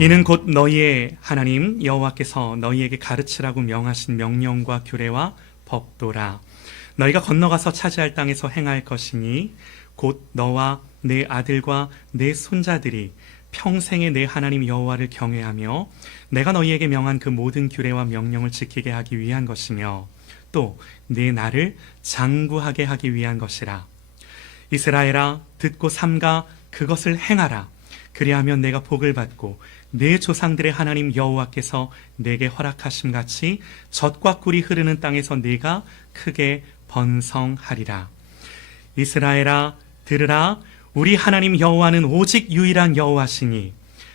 이는 곧 너희의 하나님 여호와께서 너희에게 가르치라고 명하신 명령과 규례와 법도라. 너희가 건너가서 차지할 땅에서 행할 것이니 곧 너와 내 아들과 내 손자들이 평생에 내 하나님 여호와를 경외하며 내가 너희에게 명한 그 모든 규례와 명령을 지키게 하기 위한 것이며 또 내 나를 장구하게 하기 위한 것이라. 이스라엘아, 듣고 삼가 그것을 행하라. 그리하면 내가 복을 받고 내 조상들의 하나님 여호와께서 내게 허락하심 같이 젖과 꿀이 흐르는 땅에서 네가 크게 번성하리라. 이스라엘아, 들으라. 우리 하나님 여호와는 오직 유일한 여호와시니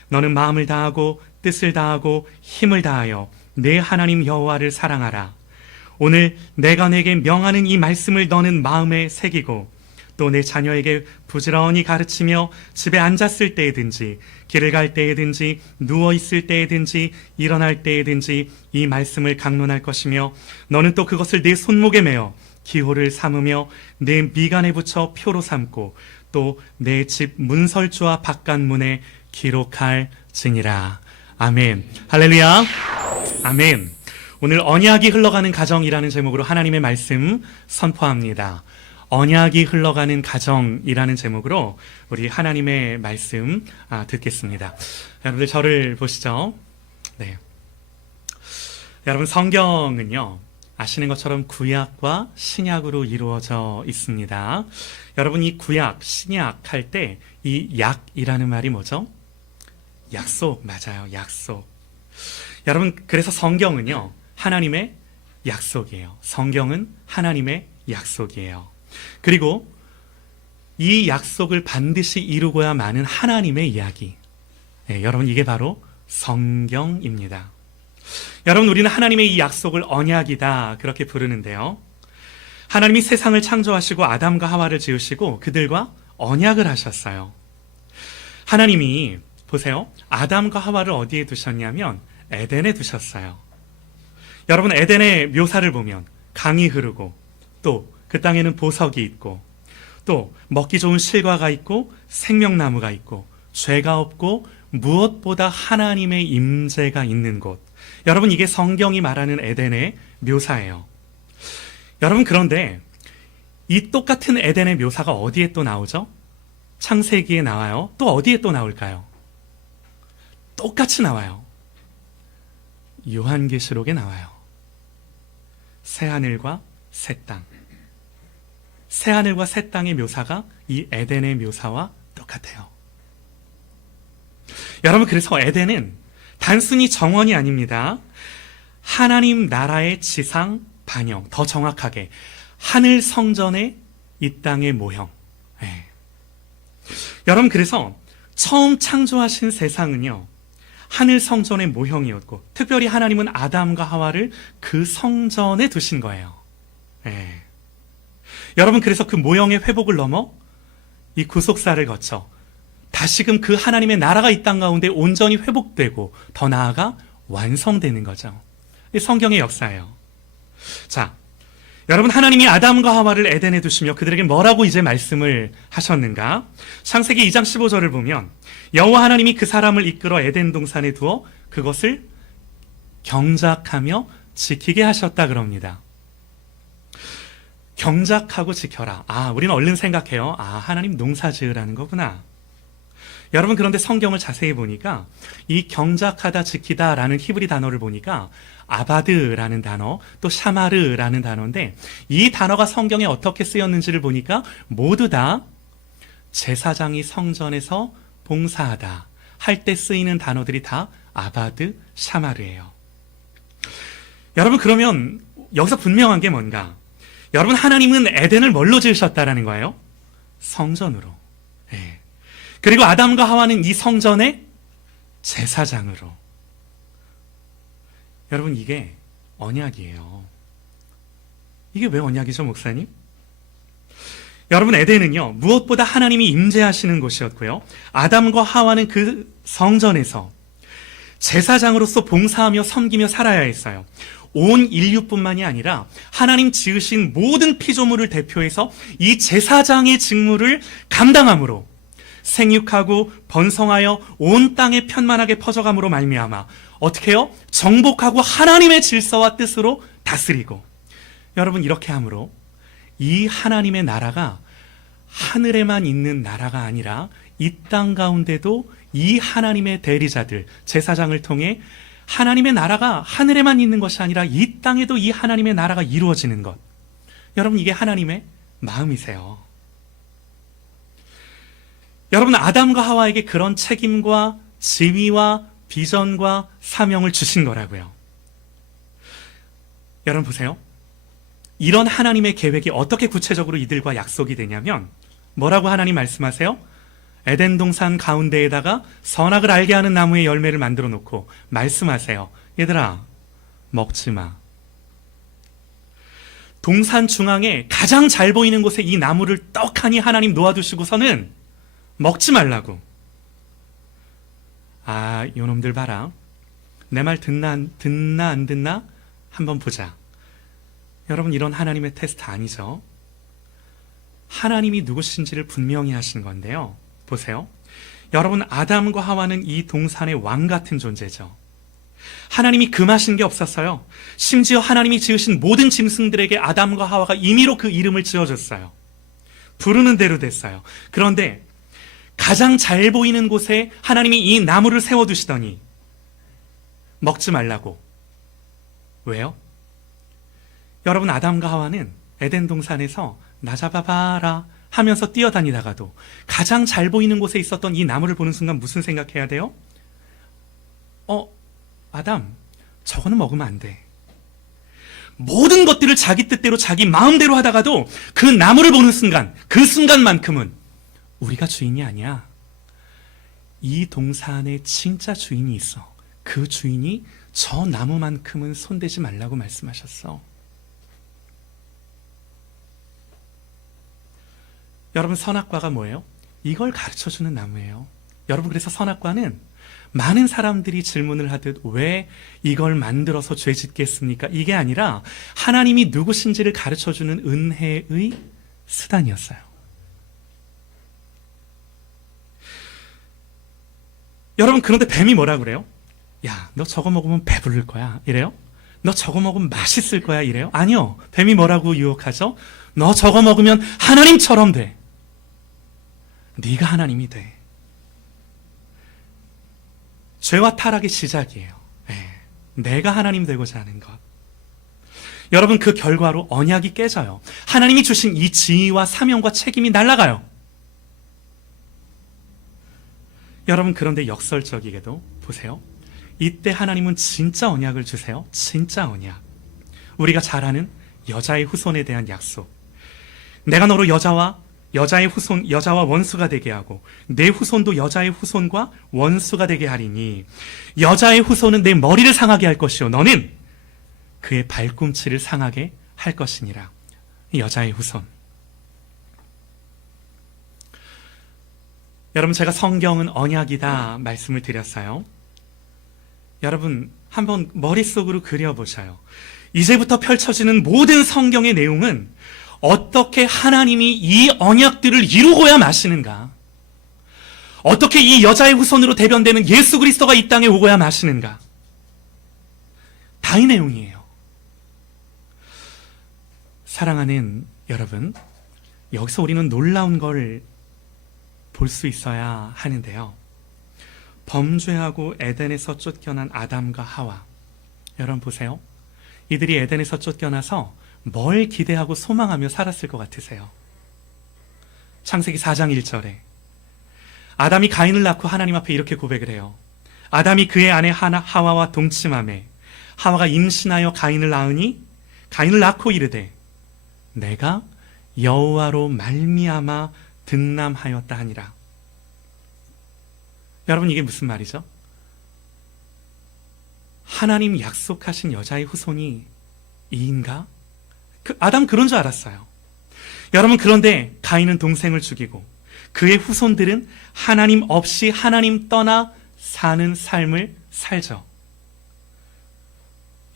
너는 마음을 다하고 뜻을 다하고 힘을 다하여 내 하나님 여호와를 사랑하라. 오늘 내가 내게 명하는 이 말씀을 너는 마음에 새기고 또 내 자녀에게 부지런히 가르치며 집에 앉았을 때에든지 길을 갈 때에든지 누워 있을 때에든지 일어날 때에든지 이 말씀을 강론할 것이며 너는 또 그것을 내 손목에 매어 기호를 삼으며 내 미간에 붙여 표로 삼고 또 내 집 문설주와 바깥문에 기록할지니라. 아멘. 할렐루야. 아멘. 오늘 언약이 흘러가는 가정이라는 제목으로 하나님의 말씀 선포합니다. 언약이 흘러가는 가정이라는 제목으로 우리 하나님의 말씀 듣겠습니다. 여러분들 저를 보시죠. 네. 여러분 성경은요, 아시는 것처럼 구약과 신약으로 이루어져 있습니다. 여러분 이 구약, 신약 할 때 이 약이라는 말이 뭐죠? 약속, 맞아요. 약속. 여러분 그래서 성경은요, 하나님의 약속이에요. 성경은 하나님의 약속이에요. 그리고 이 약속을 반드시 이루고야 마는 하나님의 이야기. 네, 여러분 이게 바로 성경입니다. 여러분 우리는 하나님의 이 약속을 언약이다 그렇게 부르는데요. 하나님이 세상을 창조하시고 아담과 하와를 지으시고 그들과 언약을 하셨어요. 하나님이 보세요. 아담과 하와를 어디에 두셨냐면 에덴에 두셨어요. 여러분 에덴의 묘사를 보면 강이 흐르고 또 그 땅에는 보석이 있고 또 먹기 좋은 실과가 있고 생명나무가 있고 죄가 없고 무엇보다 하나님의 임재가 있는 곳. 여러분 이게 성경이 말하는 에덴의 묘사예요. 여러분 그런데 이 똑같은 에덴의 묘사가 어디에 또 나오죠? 창세기에 나와요. 또 어디에 또 나올까요? 똑같이 나와요. 요한계시록에 나와요. 새하늘과 새 땅. 새하늘과 새 땅의 묘사가 이 에덴의 묘사와 똑같아요. 여러분 그래서 에덴은 단순히 정원이 아닙니다. 하나님 나라의 지상 반영, 더 정확하게 하늘 성전의 이 땅의 모형. 네. 여러분 그래서 처음 창조하신 세상은요, 하늘 성전의 모형이었고 특별히 하나님은 아담과 하와를 그 성전에 두신 거예요. 네. 여러분 그래서 그 모형의 회복을 넘어 이 구속사를 거쳐 다시금 그 하나님의 나라가 이 땅 가운데 온전히 회복되고 더 나아가 완성되는 거죠. 이 성경의 역사예요. 자, 여러분 하나님이 아담과 하와를 에덴에 두시며 그들에게 뭐라고 이제 말씀을 하셨는가? 창세기 2장 15절을 보면 여호와 하나님이 그 사람을 이끌어 에덴 동산에 두어 그것을 경작하며 지키게 하셨다 그럽니다. 경작하고 지켜라. 우리는 얼른 생각해요. 하나님 농사 지으라는 거구나. 여러분 그런데 성경을 자세히 보니까 이 경작하다 지키다라는 히브리 단어를 보니까 아바드라는 단어 또 샤마르라는 단어인데 이 단어가 성경에 어떻게 쓰였는지를 보니까 모두 다 제사장이 성전에서 봉사하다 할 때 쓰이는 단어들이 다 아바드, 샤마르예요. 여러분 그러면 여기서 분명한 게 뭔가? 여러분 하나님은 에덴을 뭘로 지으셨다라는 거예요? 성전으로. 네. 그리고 아담과 하와는 이 성전의 제사장으로. 여러분 이게 언약이에요. 이게 왜 언약이죠, 목사님? 여러분 에덴은요, 무엇보다 하나님이 임재하시는 곳이었고요, 아담과 하와는 그 성전에서 제사장으로서 봉사하며 섬기며 살아야 했어요. 온 인류뿐만이 아니라 하나님 지으신 모든 피조물을 대표해서 이 제사장의 직무를 감당함으로 생육하고 번성하여 온 땅에 편만하게 퍼져감으로 말미암아 어떻게 해요? 정복하고 하나님의 질서와 뜻으로 다스리고. 여러분, 이렇게 함으로 이 하나님의 나라가 하늘에만 있는 나라가 아니라 이 땅 가운데도 이 하나님의 대리자들, 제사장을 통해 하나님의 나라가 하늘에만 있는 것이 아니라 이 땅에도 이 하나님의 나라가 이루어지는 것. 여러분, 이게 하나님의 마음이세요. 여러분, 아담과 하와에게 그런 책임과 지위와 비전과 사명을 주신 거라고요. 여러분 보세요. 이런 하나님의 계획이 어떻게 구체적으로 이들과 약속이 되냐면 뭐라고 하나님 말씀하세요? 에덴 동산 가운데에다가 선악을 알게 하는 나무의 열매를 만들어 놓고 말씀하세요. 얘들아, 먹지 마. 동산 중앙에 가장 잘 보이는 곳에 이 나무를 떡하니 하나님 놓아두시고서는 먹지 말라고. 아, 요놈들 봐라. 내 말 듣나 안 듣나? 한번 보자. 여러분, 이런 하나님의 테스트 아니죠? 하나님이 누구신지를 분명히 하신 건데요. 보세요. 여러분, 아담과 하와는 이 동산의 왕 같은 존재죠. 하나님이 금하신 게 없었어요. 심지어 하나님이 지으신 모든 짐승들에게 아담과 하와가 임의로 그 이름을 지어줬어요. 부르는 대로 됐어요. 그런데 가장 잘 보이는 곳에 하나님이 이 나무를 세워두시더니 먹지 말라고. 왜요? 여러분, 아담과 하와는 에덴 동산에서 나 잡아봐라 하면서 뛰어다니다가도 가장 잘 보이는 곳에 있었던 이 나무를 보는 순간 무슨 생각해야 돼요? 아담, 저거는 먹으면 안 돼. 모든 것들을 자기 뜻대로 자기 마음대로 하다가도 그 나무를 보는 순간, 그 순간만큼은 우리가 주인이 아니야. 이 동산에 진짜 주인이 있어. 그 주인이 저 나무만큼은 손대지 말라고 말씀하셨어. 여러분, 선악과가 뭐예요? 이걸 가르쳐주는 나무예요. 여러분, 그래서 선악과는 많은 사람들이 질문을 하듯 왜 이걸 만들어서 죄 짓겠습니까? 이게 아니라 하나님이 누구신지를 가르쳐주는 은혜의 수단이었어요. 여러분, 그런데 뱀이 뭐라 그래요? 야, 너 저거 먹으면 배부를 거야. 이래요? 너 저거 먹으면 맛있을 거야. 이래요? 아니요. 뱀이 뭐라고 유혹하죠? 너 저거 먹으면 하나님처럼 돼. 네가 하나님이 돼. 죄와 타락의 시작이에요. 내가 하나님 되고자 하는 것. 여러분, 그 결과로 언약이 깨져요. 하나님이 주신 이 지위와 사명과 책임이 날아가요. 여러분, 그런데 역설적이게도 보세요. 이때 하나님은 진짜 언약을 주세요. 진짜 언약. 우리가 잘 아는 여자의 후손에 대한 약속. 내가 너로 여자의 후손, 여자와 원수가 되게 하고 내 후손도 여자의 후손과 원수가 되게 하리니 여자의 후손은 내 머리를 상하게 할 것이요 너는 그의 발꿈치를 상하게 할 것이니라. 여자의 후손. 여러분, 제가 성경은 언약이다 말씀을 드렸어요. 여러분, 한번 머릿속으로 그려보셔요. 이제부터 펼쳐지는 모든 성경의 내용은 어떻게 하나님이 이 언약들을 이루고야 마시는가? 어떻게 이 여자의 후손으로 대변되는 예수 그리스도가 이 땅에 오고야 마시는가? 다 이 내용이에요. 사랑하는 여러분, 여기서 우리는 놀라운 걸 볼 수 있어야 하는데요. 범죄하고 에덴에서 쫓겨난 아담과 하와. 여러분 보세요. 이들이 에덴에서 쫓겨나서 뭘 기대하고 소망하며 살았을 것 같으세요? 창세기 4장 1절에 아담이 가인을 낳고 하나님 앞에 이렇게 고백을 해요. 아담이 그의 아내 하와와 동침하매 하와가 임신하여 가인을 낳으니 가인을 낳고 이르되 내가 여호와로 말미암아 든남하였다 하니라. 여러분, 이게 무슨 말이죠? 하나님 약속하신 여자의 후손이 이인가? 아담 그런 줄 알았어요. 여러분, 그런데 가인은 동생을 죽이고 그의 후손들은 하나님 없이 하나님 떠나 사는 삶을 살죠.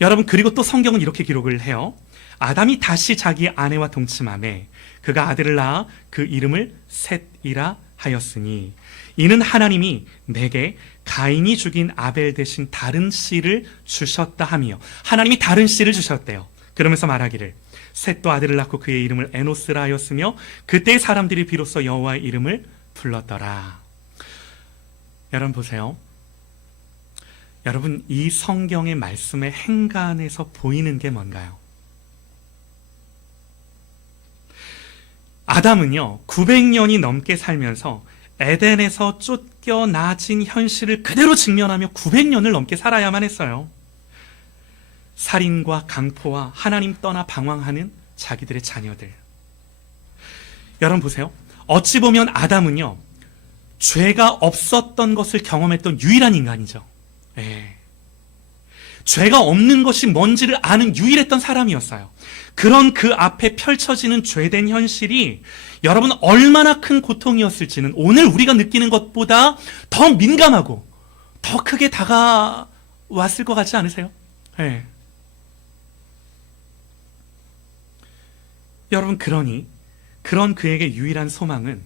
여러분, 그리고 또 성경은 이렇게 기록을 해요. 아담이 다시 자기 아내와 동침하매 그가 아들을 낳아 그 이름을 셋이라 하였으니 이는 하나님이 내게 가인이 죽인 아벨 대신 다른 씨를 주셨다 하며, 하나님이 다른 씨를 주셨대요. 그러면서 말하기를 셋도 아들을 낳고 그의 이름을 에노스라 하였으며 그때 사람들이 비로소 여호와의 이름을 불렀더라. 여러분 보세요. 여러분, 이 성경의 말씀의 행간에서 보이는 게 뭔가요? 아담은요 900년이 넘게 살면서 에덴에서 쫓겨나진 현실을 그대로 직면하며 900년을 넘게 살아야만 했어요. 살인과 강포와 하나님 떠나 방황하는 자기들의 자녀들. 여러분 보세요. 어찌 보면 아담은요 죄가 없었던 것을 경험했던 유일한 인간이죠. 죄가 없는 것이 뭔지를 아는 유일했던 사람이었어요. 그런 그 앞에 펼쳐지는 죄된 현실이 여러분 얼마나 큰 고통이었을지는 오늘 우리가 느끼는 것보다 더 민감하고 더 크게 다가왔을 것 같지 않으세요? 여러분, 그러니 그런 그에게 유일한 소망은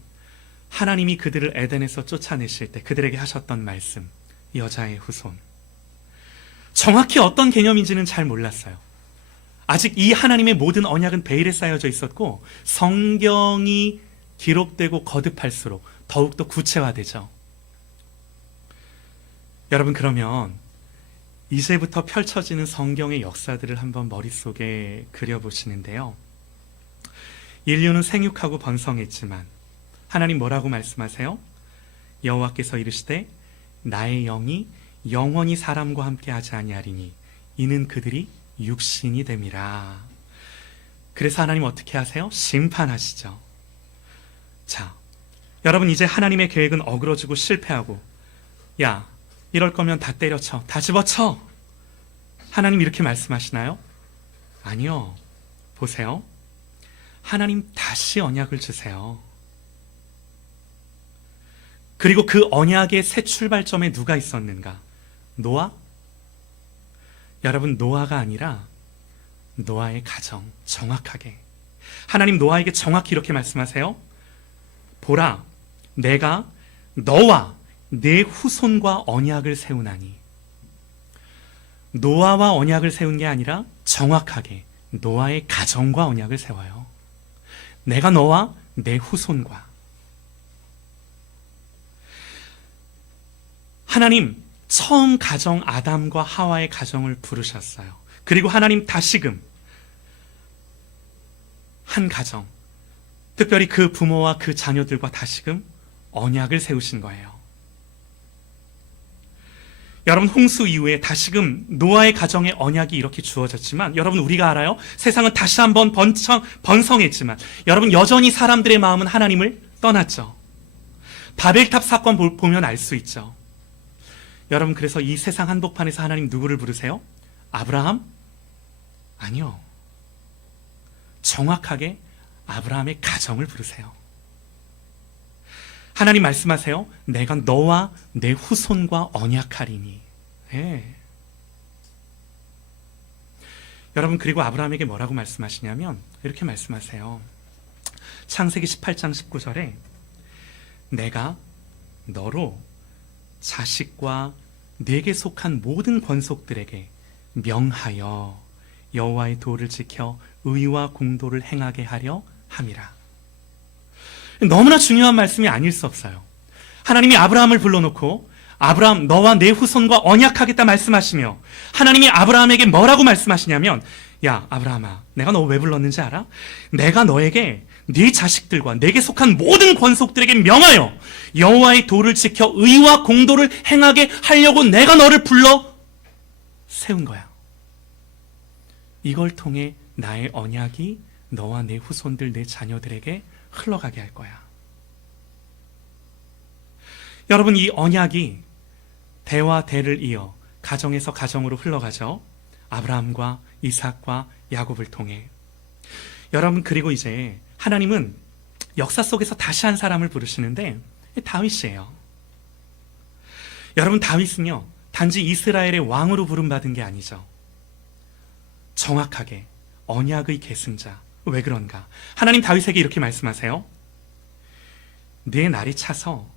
하나님이 그들을 에덴에서 쫓아내실 때 그들에게 하셨던 말씀, 여자의 후손. 정확히 어떤 개념인지는 잘 몰랐어요. 아직 이 하나님의 모든 언약은 베일에 쌓여져 있었고 성경이 기록되고 거듭할수록 더욱더 구체화되죠. 여러분, 그러면 이제부터 펼쳐지는 성경의 역사들을 한번 머릿속에 그려보시는데요. 인류는 생육하고 번성했지만 하나님 뭐라고 말씀하세요? 여호와께서 이르시되 나의 영이 영원히 사람과 함께 하지 아니하리니 이는 그들이 육신이 됨이라. 그래서 하나님 어떻게 하세요? 심판하시죠. 자, 여러분 이제 하나님의 계획은 어그러지고 실패하고, 야, 이럴 거면 다 때려쳐, 다 집어쳐. 하나님 이렇게 말씀하시나요? 아니요. 보세요. 하나님 다시 언약을 주세요. 그리고 그 언약의 새 출발점에 누가 있었는가? 노아? 여러분, 노아가 아니라 노아의 가정. 정확하게 하나님 노아에게 정확히 이렇게 말씀하세요. 보라, 내가 너와 내 후손과 언약을 세우나니. 노아와 언약을 세운 게 아니라 정확하게 노아의 가정과 언약을 세워요. 내가 너와 내 후손과. 하나님 처음 가정 아담과 하와의 가정을 부르셨어요. 그리고 하나님 다시금 한 가정, 특별히 그 부모와 그 자녀들과 다시금 언약을 세우신 거예요. 여러분, 홍수 이후에 다시금 노아의 가정에 언약이 이렇게 주어졌지만, 여러분 우리가 알아요. 세상은 다시 한번 번성했지만 여러분 여전히 사람들의 마음은 하나님을 떠났죠. 바벨탑 사건 보면 알 수 있죠. 여러분, 그래서 이 세상 한복판에서 하나님 누구를 부르세요? 아브라함? 아니요. 정확하게 아브라함의 가정을 부르세요. 하나님 말씀하세요. 내가 너와 내 후손과 언약하리니. 여러분, 그리고 아브라함에게 뭐라고 말씀하시냐면 이렇게 말씀하세요. 창세기 18장 19절에 내가 너로 자식과 내게 속한 모든 권속들에게 명하여 여호와의 도를 지켜 의와 공도를 행하게 하려 함이라. 너무나 중요한 말씀이 아닐 수 없어요. 하나님이 아브라함을 불러놓고 아브라함 너와 내 후손과 언약하겠다 말씀하시며, 하나님이 아브라함에게 뭐라고 말씀하시냐면, 야 아브라함아, 내가 너 왜 불렀는지 알아? 내가 너에게 네 자식들과 내게 속한 모든 권속들에게 명하여 여호와의 도를 지켜 의와 공도를 행하게 하려고 내가 너를 불러 세운 거야. 이걸 통해 나의 언약이 너와 내 후손들, 내 자녀들에게 흘러가게 할 거야. 여러분, 이 언약이 대와 대를 이어 가정에서 가정으로 흘러가죠. 아브라함과 이삭과 야곱을 통해. 여러분, 그리고 이제 하나님은 역사 속에서 다시 한 사람을 부르시는데 다윗이에요. 여러분, 다윗은요 단지 이스라엘의 왕으로 부름받은 게 아니죠. 정확하게 언약의 계승자. 왜 그런가? 하나님 다윗에게 이렇게 말씀하세요. 내 날이 차서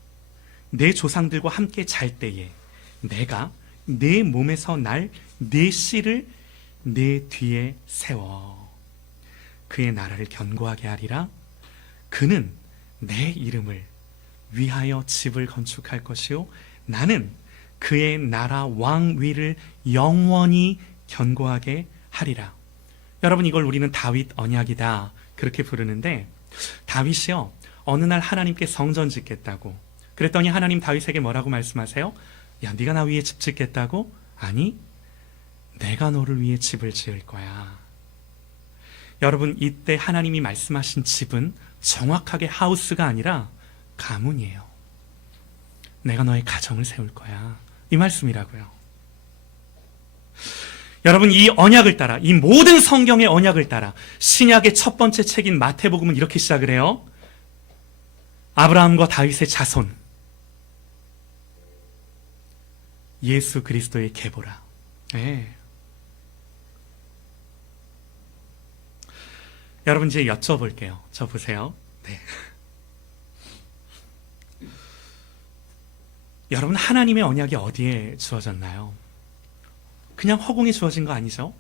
내 조상들과 함께 잘 때에 내가 내 몸에서 날 내 씨를 내 뒤에 세워 그의 나라를 견고하게 하리라. 그는 내 이름을 위하여 집을 건축할 것이요 나는 그의 나라 왕위를 영원히 견고하게 하리라. 여러분, 이걸 우리는 다윗 언약이다 그렇게 부르는데, 다윗이요 어느 날 하나님께 성전 짓겠다고 그랬더니 하나님 다윗에게 뭐라고 말씀하세요? 야, 네가 나 위에 집 짓겠다고? 아니, 내가 너를 위해 집을 지을 거야. 여러분, 이때 하나님이 말씀하신 집은 정확하게 하우스가 아니라 가문이에요. 내가 너의 가정을 세울 거야, 이 말씀이라고요. 여러분, 이 언약을 따라, 이 모든 성경의 언약을 따라 신약의 첫 번째 책인 마태복음은 이렇게 시작을 해요. 아브라함과 다윗의 자손 예수 그리스도의 계보라. 네. 여러분, 이제 여쭤볼게요. 저 보세요. 네. 여러분, 하나님의 언약이 어디에 주어졌나요? 그냥 허공에 주어진 거 아니죠?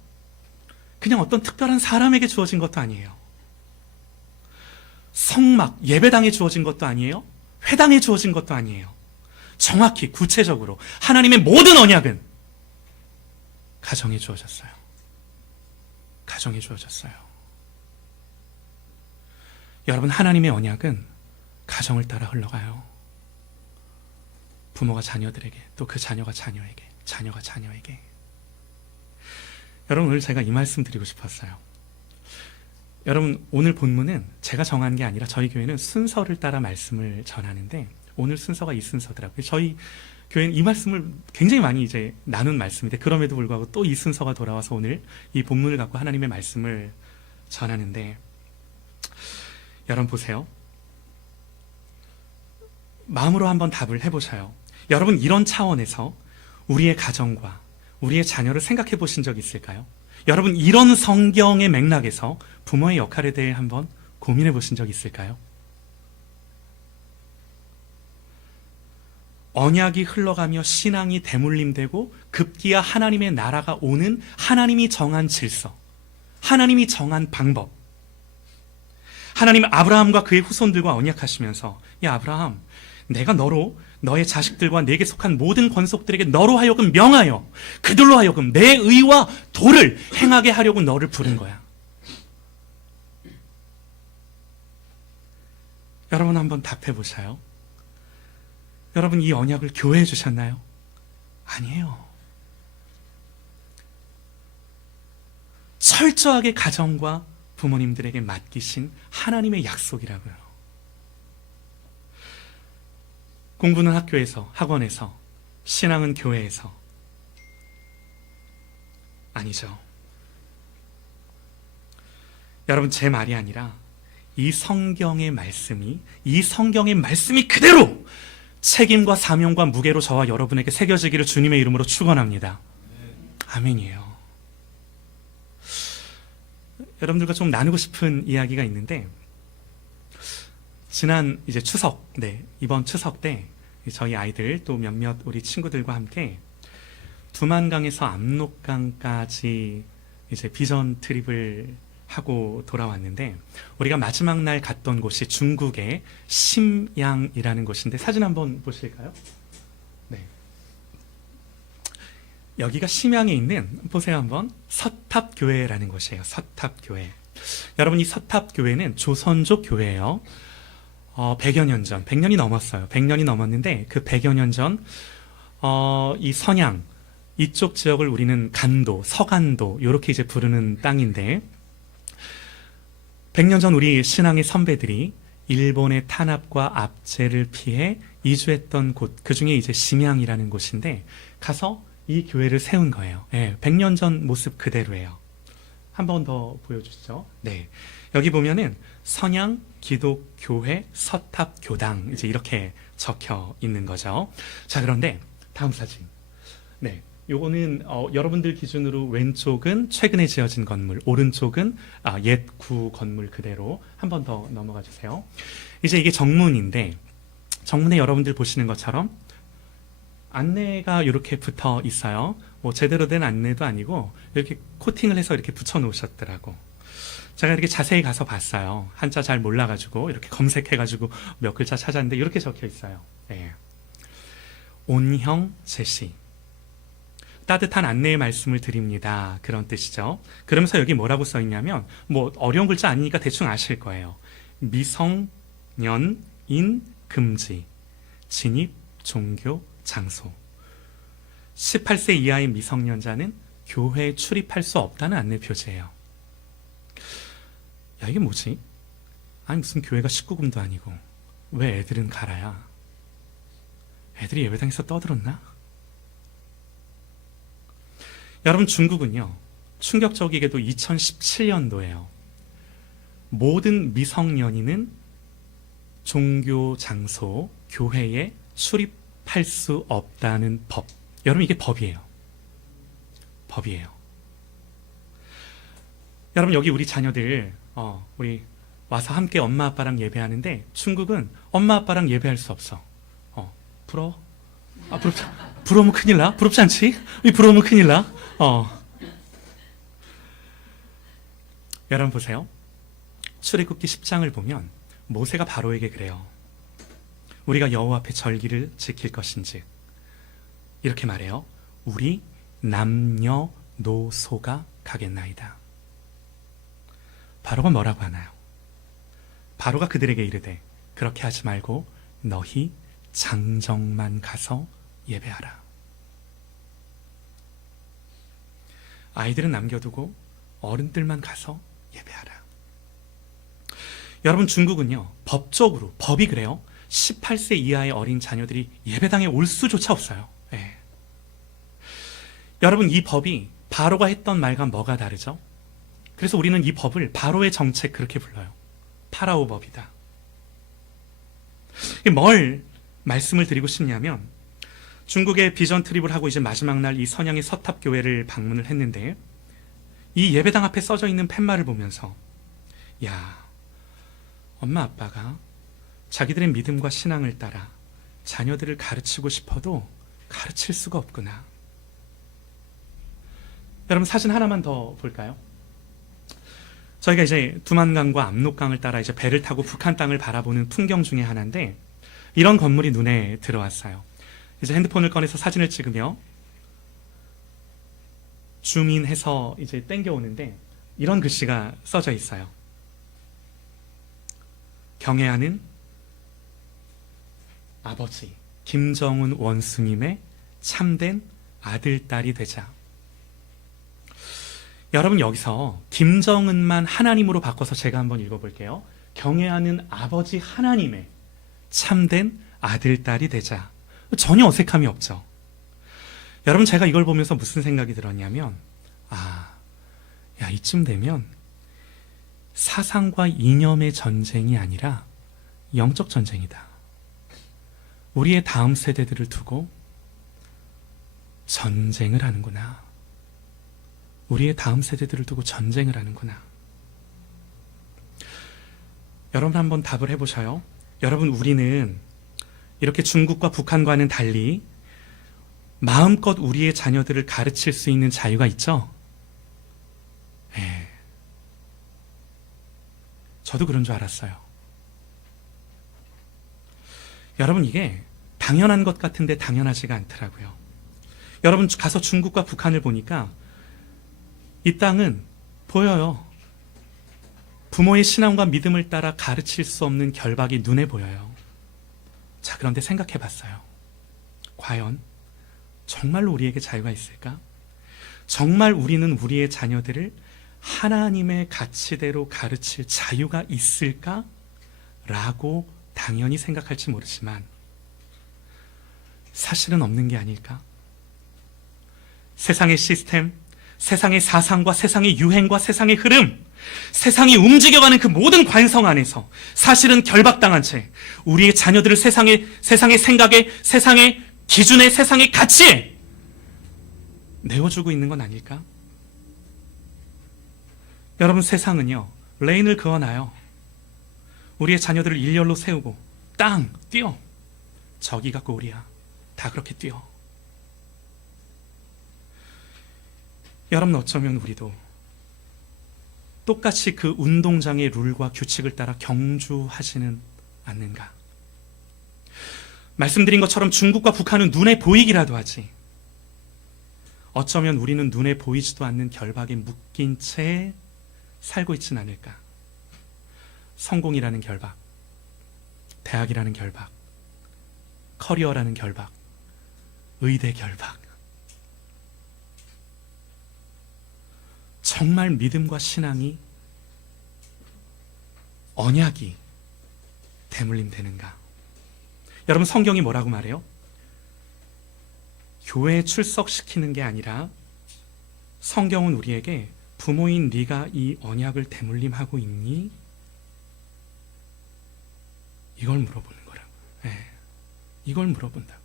그냥 어떤 특별한 사람에게 주어진 것도 아니에요. 성막, 예배당에 주어진 것도 아니에요. 회당에 주어진 것도 아니에요. 정확히 구체적으로 하나님의 모든 언약은 가정에 주어졌어요. 가정에 주어졌어요. 여러분, 하나님의 언약은 가정을 따라 흘러가요. 부모가 자녀들에게, 또 그 자녀가 자녀에게, 자녀가 자녀에게. 여러분, 오늘 제가 이 말씀 드리고 싶었어요. 여러분, 오늘 본문은 제가 정한 게 아니라 저희 교회는 순서를 따라 말씀을 전하는데, 오늘 순서가 이 순서더라고요. 저희 교회는 이 말씀을 굉장히 많이 이제 나눈 말씀인데, 그럼에도 불구하고 또 이 순서가 돌아와서 오늘 이 본문을 갖고 하나님의 말씀을 전하는데, 여러분 보세요. 마음으로 한번 답을 해보셔요. 여러분, 이런 차원에서 우리의 가정과 우리의 자녀를 생각해 보신 적 있을까요? 여러분, 이런 성경의 맥락에서 부모의 역할에 대해 한번 고민해 보신 적 있을까요? 언약이 흘러가며 신앙이 대물림되고 급기야 하나님의 나라가 오는 하나님이 정한 질서, 하나님이 정한 방법. 하나님 아브라함과 그의 후손들과 언약하시면서, 야 아브라함, 내가 너로 너의 자식들과 내게 속한 모든 권속들에게 너로 하여금 명하여 그들로 하여금 내 의와 도를 행하게 하려고 너를 부른 거야. 여러분, 한번 답해 보세요. 여러분, 이 언약을 교회에 주셨나요? 아니에요. 철저하게 가정과 부모님들에게 맡기신 하나님의 약속이라고요. 공부는 학교에서, 학원에서, 신앙은 교회에서. 아니죠. 여러분, 제 말이 아니라 이 성경의 말씀이 그대로 책임과 사명과 무게로 저와 여러분에게 새겨지기를 주님의 이름으로 축원합니다. 아멘이에요. 여러분들과 좀 나누고 싶은 이야기가 있는데, 지난 이제 추석, 이번 추석 때 저희 아이들 또 몇몇 우리 친구들과 함께 두만강에서 압록강까지 이제 비전 트립을 하고 돌아왔는데, 우리가 마지막 날 갔던 곳이 중국의 심양이라는 곳인데, 사진 한번 보실까요? 네. 여기가 심양에 있는, 보세요 한번, 서탑교회라는 곳이에요. 서탑교회. 여러분, 이 서탑교회는 조선족 교회예요. 100여 년 전, 100년이 넘었어요. 100년이 넘었는데 그 100여 년 전 이 선양 이쪽 지역을 우리는 간도, 서간도 이렇게 이제 부르는 땅인데, 100년 전 우리 신앙의 선배들이 일본의 탄압과 압제를 피해 이주했던 곳, 그 중에 이제 심양이라는 곳인데 가서 이 교회를 세운 거예요. 100년 전 모습 그대로예요. 한 번 더 보여주시죠. 네, 여기 보면은 선양 기독교회 서탑교당 이제 이렇게 적혀 있는 거죠. 자, 그런데 다음 사진. 네, 요거는 여러분들 기준으로 왼쪽은 최근에 지어진 건물, 오른쪽은 옛 구 건물 그대로. 한 번 더 넘어가 주세요. 이제 이게 정문인데, 정문에 여러분들 보시는 것처럼 안내가 이렇게 붙어 있어요. 뭐 제대로 된 안내도 아니고 이렇게 코팅을 해서 이렇게 붙여 놓으셨더라고. 제가 이렇게 자세히 가서 봤어요. 한자 잘 몰라가지고 이렇게 검색해가지고 몇 글자 찾았는데 이렇게 적혀 있어요. 예. 온형 제시. 따뜻한 안내의 말씀을 드립니다. 그런 뜻이죠. 그러면서 여기 뭐라고 써 있냐면 뭐 어려운 글자 아니니까 대충 아실 거예요. 미성년인 금지. 진입 종교 장소. 18세 이하의 미성년자는 교회에 출입할 수 없다는 안내 표지예요. 야, 이게 뭐지? 아니 무슨 교회가 19금도 아니고 왜 애들은 가라야? 애들이 예배당에서 떠들었나? 여러분, 중국은요, 충격적이게도 2017년도에요. 모든 미성년인은 종교 장소, 교회에 출입할 수 없다는 법. 여러분, 이게 법이에요. 법이에요. 여러분, 여기 우리 자녀들 우리 와서 함께 엄마 아빠랑 예배하는데 중국은 엄마 아빠랑 예배할 수 없어. 부러워? 부러우면 큰일 나? 부럽지 않지? 부러우면 큰일 나? 여러분 보세요. 출애굽기 10장을 보면 모세가 바로에게 그래요. 우리가 여호와 앞에 절기를 지킬 것인지 이렇게 말해요. 우리 남녀노소가 가겠나이다. 바로가 뭐라고 하나요? 바로가 그들에게 이르되 그렇게 하지 말고 너희 장정만 가서 예배하라. 아이들은 남겨두고 어른들만 가서 예배하라. 여러분, 중국은요, 법적으로, 법이 그래요. 18세 이하의 어린 자녀들이 예배당에 올 수조차 없어요. 예. 여러분, 이 법이 바로가 했던 말과 뭐가 다르죠? 그래서 우리는 이 법을 바로의 정책 그렇게 불러요. 파라오 법이다. 뭘 말씀을 드리고 싶냐면 중국에 비전 트립을 하고 이제 마지막 날 이 선양의 서탑교회를 방문을 했는데 이 예배당 앞에 써져 있는 팻말을 보면서 야, 엄마 아빠가 자기들의 믿음과 신앙을 따라 자녀들을 가르치고 싶어도 가르칠 수가 없구나. 여러분, 사진 하나만 더 볼까요? 저희가 이제 두만강과 압록강을 따라 이제 배를 타고 북한 땅을 바라보는 풍경 중에 하나인데 이런 건물이 눈에 들어왔어요. 이제 핸드폰을 꺼내서 사진을 찍으며 줌인해서 이제 땡겨오는데 이런 글씨가 써져 있어요. 경애하는 아버지 김정은 원수님의 참된 아들, 딸이 되자. 여러분, 여기서 김정은만 하나님으로 바꿔서 제가 한번 읽어볼게요. 경애하는 아버지 하나님의 참된 아들, 딸이 되자. 전혀 어색함이 없죠. 여러분, 제가 이걸 보면서 무슨 생각이 들었냐면 야, 이쯤 되면 사상과 이념의 전쟁이 아니라 영적 전쟁이다. 우리의 다음 세대들을 두고 전쟁을 하는구나. 우리의 다음 세대들을 두고 전쟁을 하는구나. 여러분, 한번 답을 해보셔요. 여러분, 우리는 이렇게 중국과 북한과는 달리 마음껏 우리의 자녀들을 가르칠 수 있는 자유가 있죠? 예. 저도 그런 줄 알았어요. 여러분, 이게 당연한 것 같은데 당연하지가 않더라고요. 여러분, 가서 중국과 북한을 보니까 이 땅은 보여요. 부모의 신앙과 믿음을 따라 가르칠 수 없는 결박이 눈에 보여요. 자, 그런데 생각해 봤어요. 과연 정말로 우리에게 자유가 있을까? 정말 우리는 우리의 자녀들을 하나님의 가치대로 가르칠 자유가 있을까? 라고 당연히 생각할지 모르지만 사실은 없는 게 아닐까? 세상의 시스템, 세상의 사상과 세상의 유행과 세상의 흐름, 세상이 움직여가는 그 모든 관성 안에서 사실은 결박당한 채 우리의 자녀들을 세상의 생각에, 세상의 기준에, 세상의 가치에 내어주고 있는 건 아닐까? 여러분, 세상은요, 레인을 그어놔요. 우리의 자녀들을 일렬로 세우고 땅, 뛰어. 저기가 골이야. 다 그렇게 뛰어. 여러분, 어쩌면 우리도 똑같이 그 운동장의 룰과 규칙을 따라 경주하지는 않는가? 말씀드린 것처럼 중국과 북한은 눈에 보이기라도 하지, 어쩌면 우리는 눈에 보이지도 않는 결박에 묶인 채 살고 있진 않을까? 성공이라는 결박, 대학이라는 결박, 커리어라는 결박, 의대 결박. 정말 믿음과 신앙이, 언약이 대물림 되는가? 여러분, 성경이 뭐라고 말해요? 교회에 출석시키는 게 아니라 성경은 우리에게 부모인 네가 이 언약을 대물림하고 있니? 이걸 물어보는 거라고. 이걸 물어본다.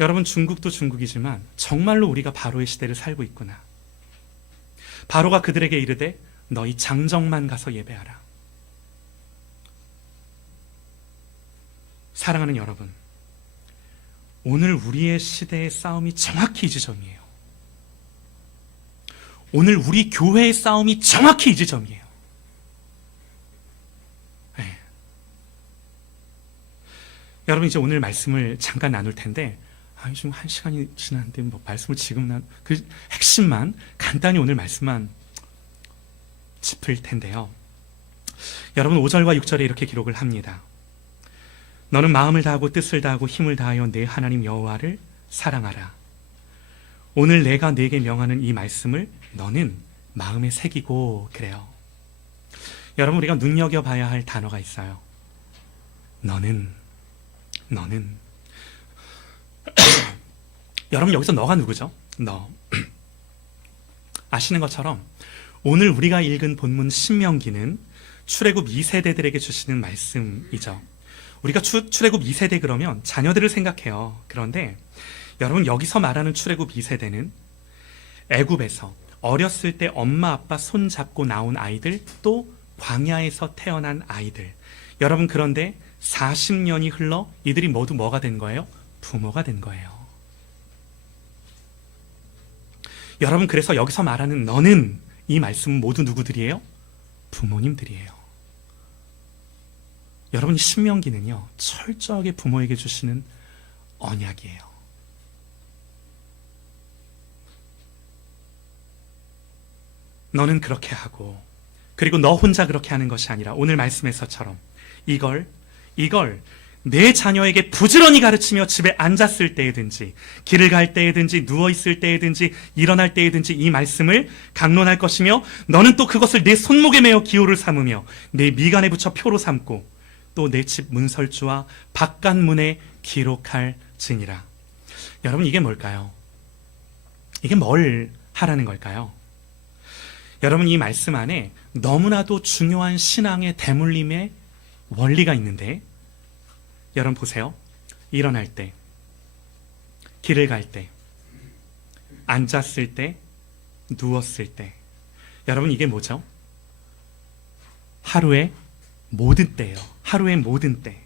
여러분, 중국도 중국이지만 정말로 우리가 바로의 시대를 살고 있구나. 바로가 그들에게 이르되 너희 장정만 가서 예배하라. 사랑하는 여러분, 오늘 우리의 시대의 싸움이 정확히 이 지점이에요. 오늘 우리 교회의 싸움이 정확히 이 지점이에요. 여러분, 이제 오늘 말씀을 잠깐 나눌 텐데, 지금 1시간이 지났는데 뭐 말씀을 지금 그 핵심만 간단히 오늘 말씀만 짚을 텐데요. 여러분, 5절과 6절에 이렇게 기록을 합니다. 너는 마음을 다하고 뜻을 다하고 힘을 다하여 내 하나님 여호와를 사랑하라. 오늘 내가 네게 명하는 이 말씀을 너는 마음에 새기고. 그래요. 여러분, 우리가 눈여겨봐야 할 단어가 있어요. 너는 여러분, 여기서 너가 누구죠? 너. 아시는 것처럼 오늘 우리가 읽은 본문 신명기는 출애굽 2세대들에게 주시는 말씀이죠. 우리가 출애굽 2세대 그러면 자녀들을 생각해요. 그런데 여러분, 여기서 말하는 출애굽 2세대는 애굽에서 어렸을 때 엄마 아빠 손 잡고 나온 아이들, 또 광야에서 태어난 아이들. 여러분, 그런데 40년이 흘러 이들이 모두 뭐가 된 거예요? 부모가 된 거예요. 여러분, 그래서 여기서 말하는 너는, 이 말씀은 모두 누구들이에요? 부모님들이에요. 여러분, 이 신명기는요, 철저하게 부모에게 주시는 언약이에요. 너는 그렇게 하고, 그리고 너 혼자 그렇게 하는 것이 아니라 오늘 말씀에서처럼 이걸 내 자녀에게 부지런히 가르치며 집에 앉았을 때에든지, 길을 갈 때에든지, 누워있을 때에든지, 일어날 때에든지 이 말씀을 강론할 것이며, 너는 또 그것을 내 손목에 매어 기호를 삼으며 내 미간에 붙여 표로 삼고 또 내 집 문설주와 바깥문에 기록할지니라. 여러분, 이게 뭘까요? 이게 뭘 하라는 걸까요? 여러분, 이 말씀 안에 너무나도 중요한 신앙의 대물림의 원리가 있는데, 여러분 보세요. 일어날 때, 길을 갈 때, 앉았을 때, 누웠을 때. 여러분, 이게 뭐죠? 하루의 모든 때예요. 하루의 모든 때.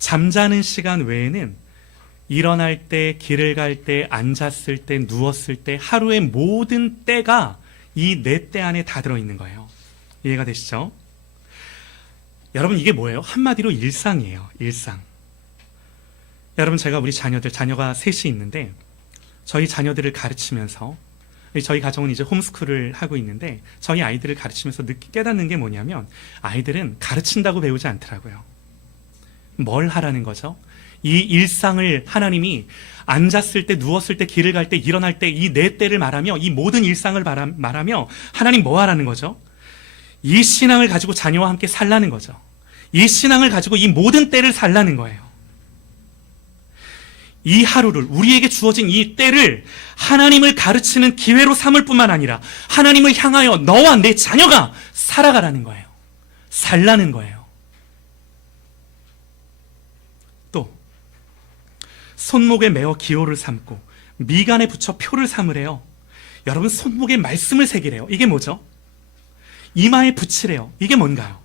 잠자는 시간 외에는 일어날 때, 길을 갈 때, 앉았을 때, 누웠을 때, 하루의 모든 때가 이 네 때 안에 다 들어있는 거예요. 이해가 되시죠? 여러분, 이게 뭐예요? 한마디로 일상이에요. 일상. 여러분, 제가 우리 자녀가 셋이 있는데, 저희 자녀들을 가르치면서, 저희 가정은 이제 홈스쿨을 하고 있는데, 저희 아이들을 가르치면서 깨닫는 게 뭐냐면, 아이들은 가르친다고 배우지 않더라고요. 뭘 하라는 거죠? 이 일상을 하나님이 앉았을 때, 누웠을 때, 길을 갈 때, 일어날 때, 이 네 때를 말하며, 이 모든 일상을 말하며, 하나님 뭐 하라는 거죠? 이 신앙을 가지고 자녀와 함께 살라는 거죠. 이 신앙을 가지고 이 모든 때를 살라는 거예요. 이 하루를, 우리에게 주어진 이 때를 하나님을 가르치는 기회로 삼을 뿐만 아니라 하나님을 향하여 너와 내 자녀가 살아가라는 거예요. 살라는 거예요. 또 손목에 매어 기호를 삼고 미간에 붙여 표를 삼으래요. 여러분, 손목에 말씀을 새기래요. 이게 뭐죠? 이마에 붙이래요. 이게 뭔가요?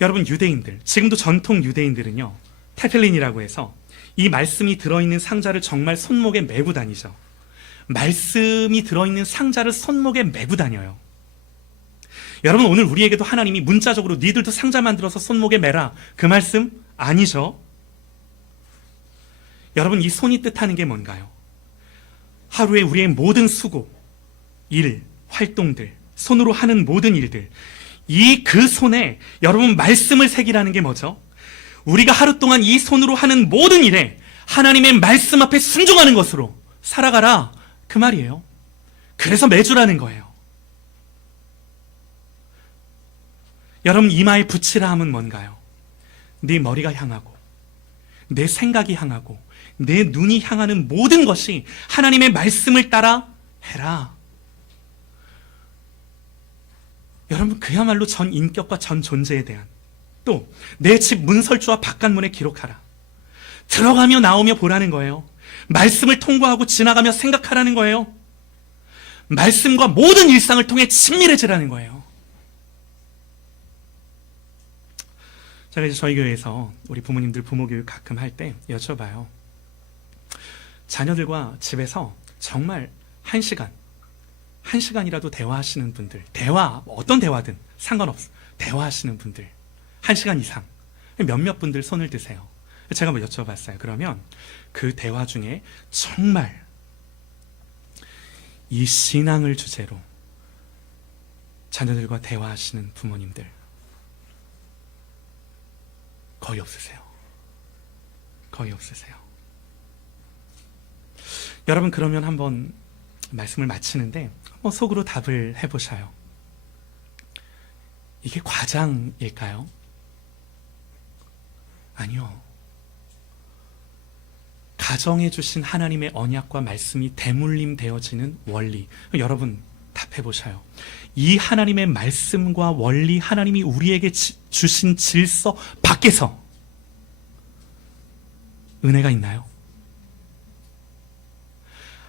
여러분, 유대인들, 지금도 전통 유대인들은요, 테필린이라고 해서 이 말씀이 들어있는 상자를 정말 손목에 메고 다니죠. 말씀이 들어있는 상자를 손목에 메고 다녀요. 여러분, 오늘 우리에게도 하나님이 문자적으로 니들도 상자 만들어서 손목에 매라, 그 말씀 아니죠? 여러분, 이 손이 뜻하는 게 뭔가요? 하루에 우리의 모든 수고, 일, 활동들, 손으로 하는 모든 일들, 그 손에 여러분 말씀을 새기라는 게 뭐죠? 우리가 하루 동안 이 손으로 하는 모든 일에 하나님의 말씀 앞에 순종하는 것으로 살아가라, 그 말이에요. 그래서 매주라는 거예요. 여러분, 이마에 붙이라 함은 뭔가요? 네 머리가 향하고 내 생각이 향하고 내 눈이 향하는 모든 것이 하나님의 말씀을 따라 해라. 여러분, 그야말로 전 인격과 전 존재에 대한, 또 내 집 문설주와 바깥문에 기록하라. 들어가며 나오며 보라는 거예요. 말씀을 통과하고 지나가며 생각하라는 거예요. 말씀과 모든 일상을 통해 친밀해지라는 거예요. 제가 이제 저희 교회에서 우리 부모님들 부모 교육 가끔 할 때 여쭤봐요. 자녀들과 집에서 정말 1시간이라도 대화하시는 분들, 어떤 대화든 상관없어, 대화하시는 분들 1시간 이상 몇몇 분들 손을 드세요. 제가 뭐 여쭤봤어요. 그러면 그 대화 중에 정말 이 신앙을 주제로 자녀들과 대화하시는 부모님들 거의 없으세요. 거의 없으세요. 여러분, 그러면 한번 말씀을 마치는데 속으로 답을 해보셔요. 이게 과장일까요? 아니요. 가정해 주신 하나님의 언약과 말씀이 대물림 되어지는 원리. 여러분, 답해보셔요. 이 하나님의 말씀과 원리, 하나님이 우리에게 주신 질서 밖에서 은혜가 있나요?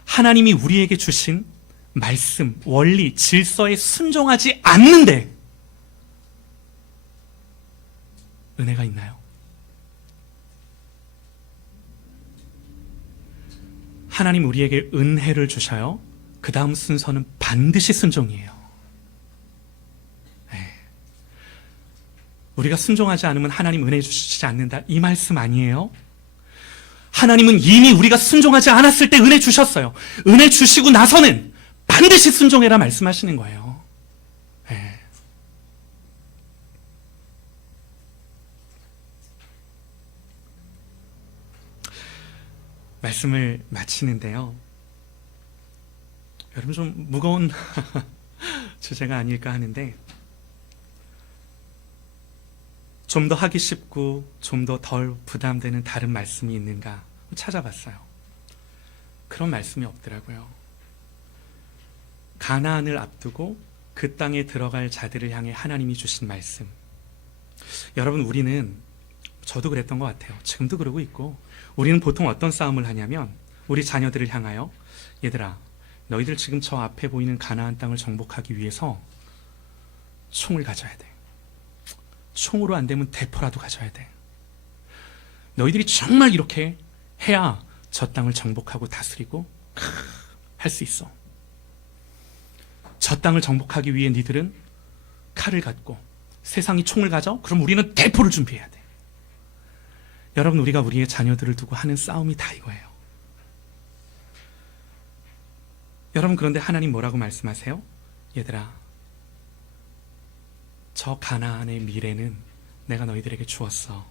하나님이 우리에게 주신 말씀, 원리, 질서에 순종하지 않는데 은혜가 있나요? 하나님 우리에게 은혜를 주셔요. 그 다음 순서는 반드시 순종이에요. 네. 우리가 순종하지 않으면 하나님 은혜 주시지 않는다, 이 말씀 아니에요? 하나님은 이미 우리가 순종하지 않았을 때 은혜 주셨어요. 은혜 주시고 나서는 반드시 순종해라 말씀하시는 거예요. 네. 말씀을 마치는데요. 여러분, 좀 무거운 주제가 아닐까 하는데, 좀 더 하기 쉽고 좀 더 덜 부담되는 다른 말씀이 있는가 찾아봤어요. 그런 말씀이 없더라고요. 가나안을 앞두고 그 땅에 들어갈 자들을 향해 하나님이 주신 말씀. 여러분, 우리는, 저도 그랬던 것 같아요. 지금도 그러고 있고, 우리는 보통 어떤 싸움을 하냐면 우리 자녀들을 향하여, 얘들아, 너희들 지금 저 앞에 보이는 가나안 땅을 정복하기 위해서 총을 가져야 돼. 총으로 안 되면 대포라도 가져야 돼. 너희들이 정말 이렇게 해야 저 땅을 정복하고 다스리고 할 수 있어. 저 땅을 정복하기 위해 니들은 칼을 갖고 세상이 총을 가져? 그럼 우리는 대포를 준비해야 돼. 여러분, 우리가 우리의 자녀들을 두고 하는 싸움이 다 이거예요. 여러분, 그런데 하나님 뭐라고 말씀하세요? 얘들아, 저 가나안의 미래는 내가 너희들에게 주었어.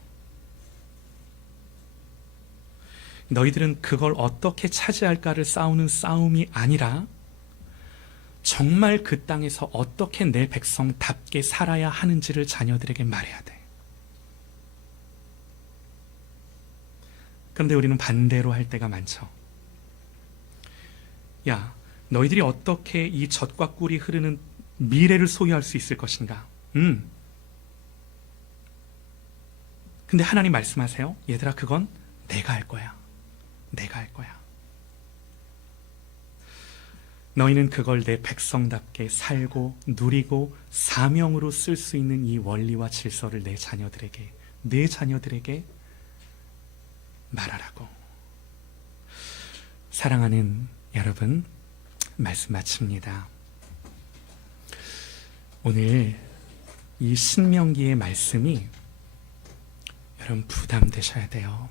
너희들은 그걸 어떻게 차지할까를 싸우는 싸움이 아니라 정말 그 땅에서 어떻게 내 백성답게 살아야 하는지를 자녀들에게 말해야 돼. 그런데 우리는 반대로 할 때가 많죠. 야, 너희들이 어떻게 이 젖과 꿀이 흐르는 미래를 소유할 수 있을 것인가? 근데 하나님 말씀하세요. 얘들아, 그건 내가 할 거야. 내가 할 거야. 너희는 그걸 내 백성답게 살고 누리고 사명으로 쓸 수 있는 이 원리와 질서를 내 자녀들에게 말하라고. 사랑하는 여러분, 말씀 마칩니다. 오늘 이 신명기의 말씀이 여러분 부담되셔야 돼요.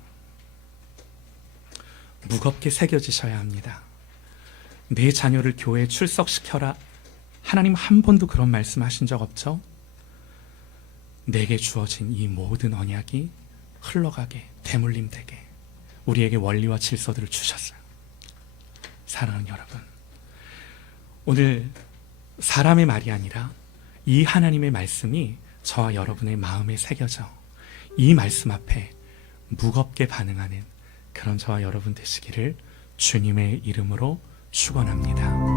무겁게 새겨지셔야 합니다. 내 자녀를 교회에 출석시켜라. 하나님 한 번도 그런 말씀하신 적 없죠? 내게 주어진 이 모든 언약이 흘러가게, 대물림되게 우리에게 원리와 질서들을 주셨어요. 사랑하는 여러분, 오늘 사람의 말이 아니라 이 하나님의 말씀이 저와 여러분의 마음에 새겨져 이 말씀 앞에 무겁게 반응하는 그런 저와 여러분 되시기를 주님의 이름으로 축원합니다.